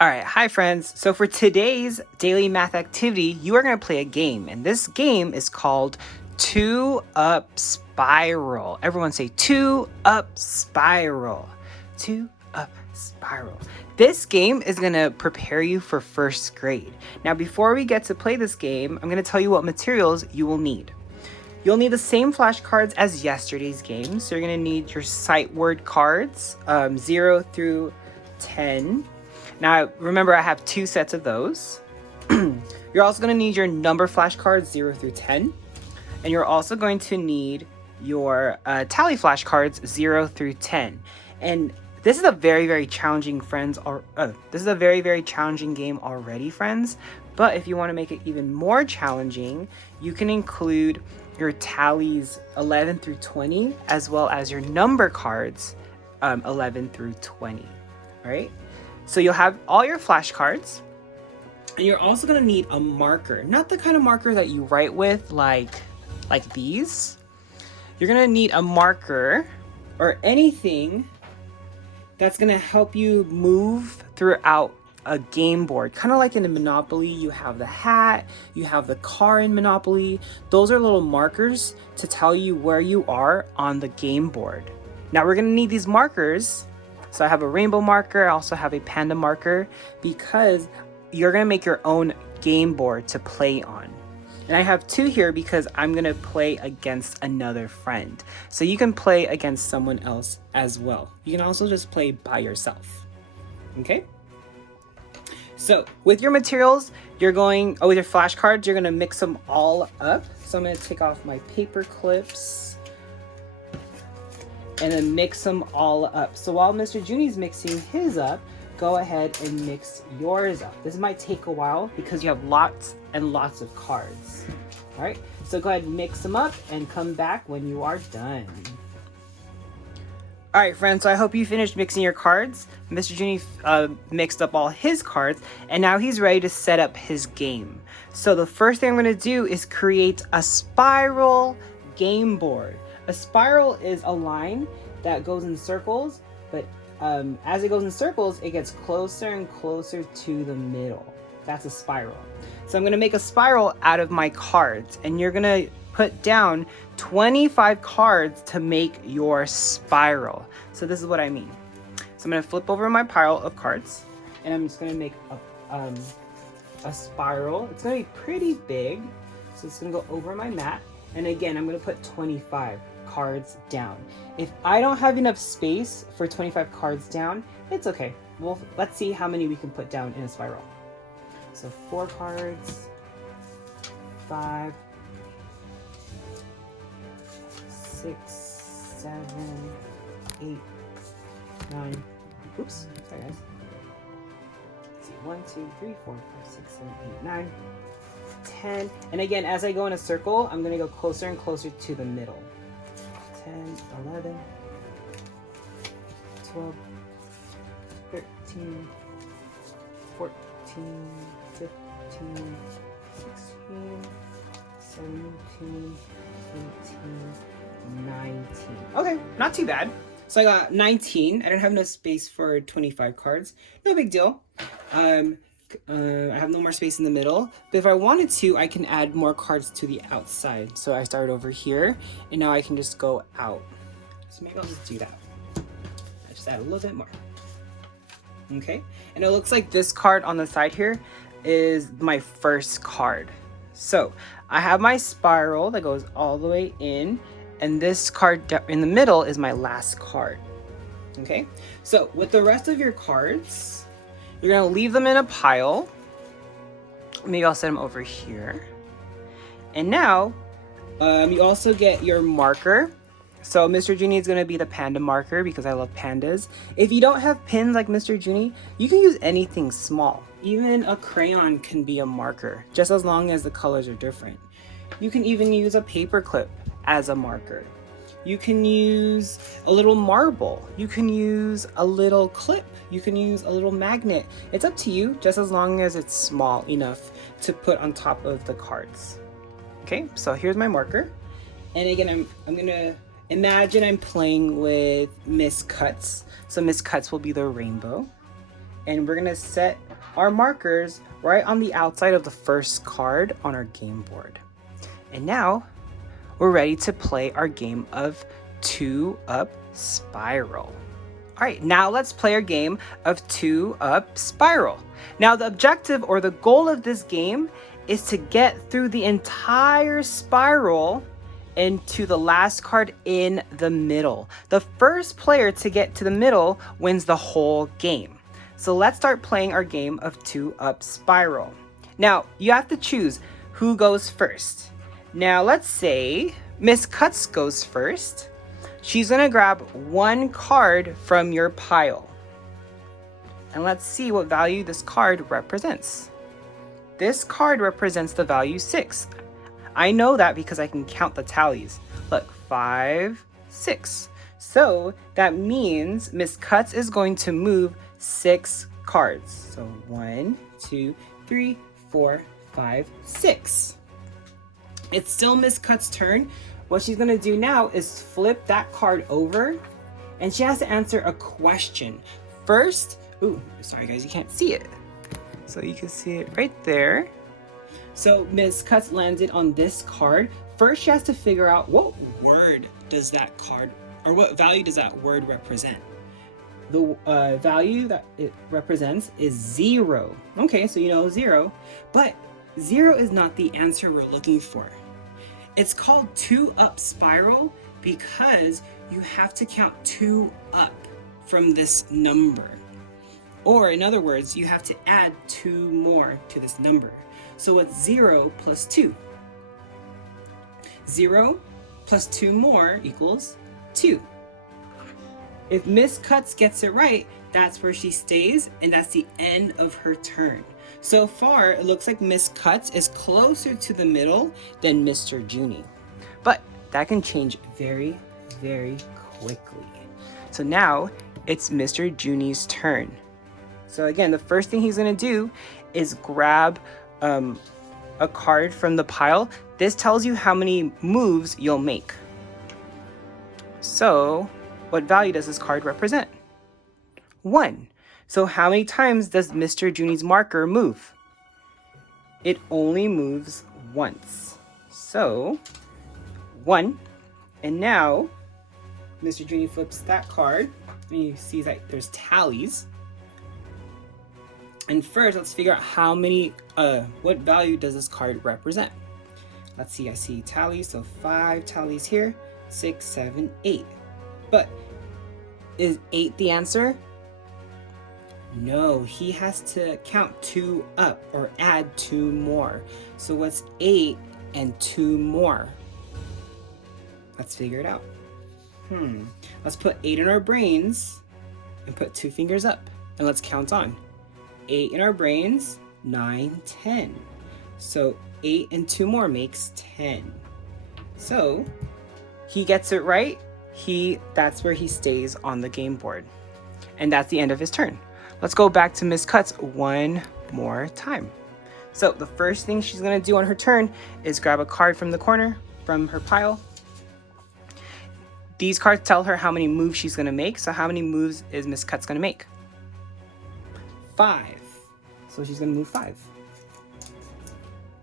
All right, hi friends. So for today's daily math activity, you are going to play a game, and this game is called 2 Up Spiral. Everyone say 2 Up Spiral. 2 Up Spiral. This game is going to prepare you for first grade. Now, before we get to play this game, I'm going to tell you what materials you will need. You'll need the same flashcards as yesterday's game. So you're going to need your sight word cards, 0 through 10. Now, remember, I have 2 sets of those. You're also going to need your number flashcards, 0 through 10. And you're also going to need your tally flashcards, 0 through 10. And this is a very, very challenging, this is a very, very challenging game already, friends. But if you want to make it even more challenging, you can include your tallies 11 through 20, as well as your number cards 11 through 20. All right? So you'll have all your flashcards, and you're also going to need a marker. Not the kind of marker that you write with like these. You're going to need a marker or anything that's going to help you move throughout a game board. Kind of like in a Monopoly, you have the hat, you have the car in Monopoly. Those are little markers to tell you where you are on the game board. Now we're going to need these markers. So I have a rainbow marker, I also have a panda marker, because you're gonna make your own game board to play on. And I have 2 here because I'm gonna play against another friend. So you can play against someone else as well. You can also just play by yourself, okay? So with your materials, with your flashcards, you're gonna mix them all up. So I'm gonna take off my paper clips and then mix them all up. So while Mr. Junie's mixing his up, go ahead and mix yours up. This might take a while because you have lots and lots of cards. All right, so go ahead and mix them up and come back when you are done. All right, friends, so I hope you finished mixing your cards. Mr. Junie mixed up all his cards, and now he's ready to set up his game. So the first thing I'm gonna do is create a spiral game board. A spiral is a line that goes in circles, but as it goes in circles, it gets closer and closer to the middle. That's a spiral. So I'm going to make a spiral out of my cards, and you're going to put down 25 cards to make your spiral. So this is what I mean. So I'm going to flip over my pile of cards, and I'm just going to make a spiral. It's going to be pretty big, so it's going to go over my mat. And again, I'm going to put 25 cards down. If I don't have enough space for 25 cards down, it's okay. Well, let's see how many we can put down in a spiral. So 4 cards, 5, 6, 7, 8, 9. Oops, sorry guys. Let's see, 1, 2, 3, 4, 5, 6, 7, 8, 9, 10. And again, as I go in a circle, I'm gonna go closer and closer to the middle. 10, 11, 12, 13, 14, 15, 16, 17, 18, 19. Okay, not too bad. So I got 19. I don't have enough space for 25 cards. No big deal. I have no more space in the middle, but if I wanted to, I can add more cards to the outside. So I start over here, and now I can just go out. So maybe I'll just do that. I just add a little bit more. Okay, and it looks like this card on the side here is my first card. So I have my spiral that goes all the way in, and this card in the middle is my last card. Okay, so with the rest of your cards, you're gonna leave them in a pile. Maybe I'll set them over here. And now, you also get your marker. So Mr. Junie is gonna be the panda marker because I love pandas. If you don't have pins like Mr. Junie, you can use anything small. Even a crayon can be a marker, just as long as the colors are different. You can even use a paper clip as a marker. You can use a little marble. You can use a little clip. You can use a little magnet. It's up to you, just as long as it's small enough to put on top of the cards. Okay, so here's my marker. And again, I'm gonna imagine I'm playing with Miss Cuts. So Miss Cuts will be the rainbow. and we're gonna set our markers right on the outside of the first card on our game board. And now we're ready to play our game of 2-up spiral. All right, now let's play our game of 2-up spiral. Now the objective or the goal of this game is to get through the entire spiral into the last card in the middle. The first player to get to the middle wins the whole game. So let's start playing our game of 2-up spiral. Now you have to choose who goes first. Now let's say Miss Cuts goes first. She's gonna grab one card from your pile. And let's see what value this card represents. This card represents the value 6. I know that because I can count the tallies. Look, 5, 6. So that means Miss Cuts is going to move 6 cards. So 1, 2, 3, 4, 5, 6. It's still Miss Cuts' turn. What she's gonna do now is flip that card over, and she has to answer a question. First, ooh, sorry guys, you can't see it. So you can see it right there. So Miss Cuts landed on this card. First, she has to figure out what word does that card, or what value does that word represent. The value that it represents is 0. Okay, so you know 0, but 0 is not the answer we're looking for. It's called 2-up spiral because you have to count 2 up from this number. Or in other words, you have to add 2 more to this number. So it's 0 plus 2. 0 plus 2 more equals 2. If Miss Cuts gets it right, that's where she stays, and that's the end of her turn. So far, it looks like Miss Cuts is closer to the middle than Mr. Junie. But that can change very, very quickly. So now it's Mr. Junie's turn. So again, the first thing he's gonna do is grab a card from the pile. This tells you how many moves you'll make. So what value does this card represent? 1. So how many times does Mr. Junie's marker move? It only moves once. So 1. And now Mr. Junie flips that card and you see that there's tallies. And first, let's figure out how many, what value does this card represent? Let's see, I see tallies, so 5 tallies here, 6, 7, 8. But is 8 the answer? No, he has to count 2 up or add 2 more. So what's 8 and 2 more? Let's figure it out. Let's put 8 in our brains and put 2 fingers up. And let's count on. 8 in our brains, 9, 10. So 8 and 2 more makes 10. So he gets it right. That's where he stays on the game board. And that's the end of his turn. Let's go back to Miss Cuts one more time. So the first thing she's gonna do on her turn is grab a card from the corner, from her pile. These cards tell her how many moves she's gonna make. So how many moves is Miss Cuts gonna make? 5. So she's gonna move 5.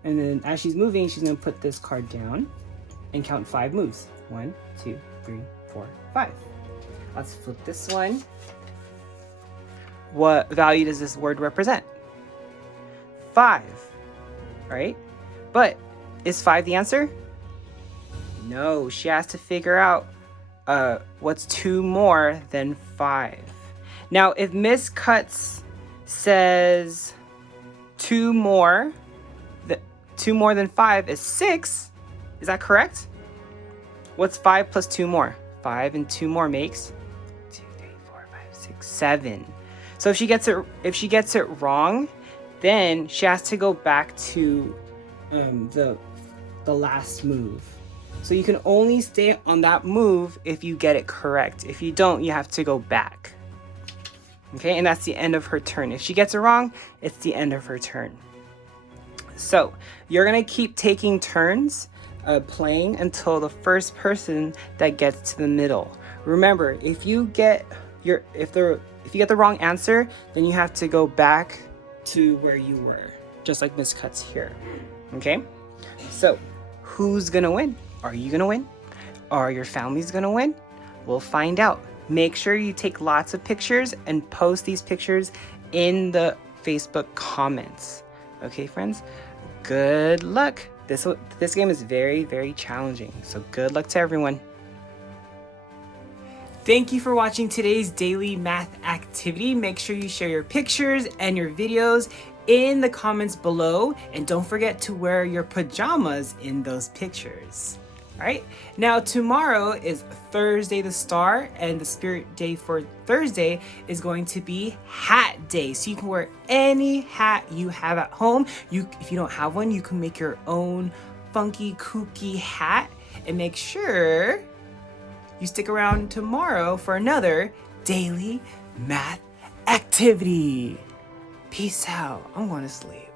And then as she's moving, she's gonna put this card down and count 5 moves. 1, 2, 3, 4, 5. Let's flip this one. What value does this word represent? 5, right? But is 5 the answer? No, she has to figure out what's 2 more than 5. Now, if Miss Cuts says 2 more than 5 is 6, is that correct? What's 5 plus 2 more? 5 and 2 more makes 2, 3, 4, 5, 6, 7. So if she gets it wrong, then she has to go back to the last move. So you can only stay on that move if you get it correct. If you don't, you have to go back. Okay, and that's the end of her turn. If she gets it wrong, it's the end of her turn. So you're gonna keep taking turns playing until the first person that gets to the middle. Remember, if the If you get the wrong answer, then you have to go back to where you were, just like Miss Cuts here. Okay? So, who's gonna win? Are you gonna win? Are your families gonna win? We'll find out. Make sure you take lots of pictures and post these pictures in the Facebook comments. Okay, friends? Good luck. This game is very, very challenging. So good luck to everyone. Thank you for watching today's daily math activity. Make sure you share your pictures and your videos in the comments below, and don't forget to wear your pajamas in those pictures. All right, now tomorrow is Thursday the Star, and the spirit day for Thursday is going to be hat day. So you can wear any hat you have at home. If you don't have one, you can make your own funky, kooky hat, and make sure you stick around tomorrow for another daily math activity. Peace out. I'm going to sleep.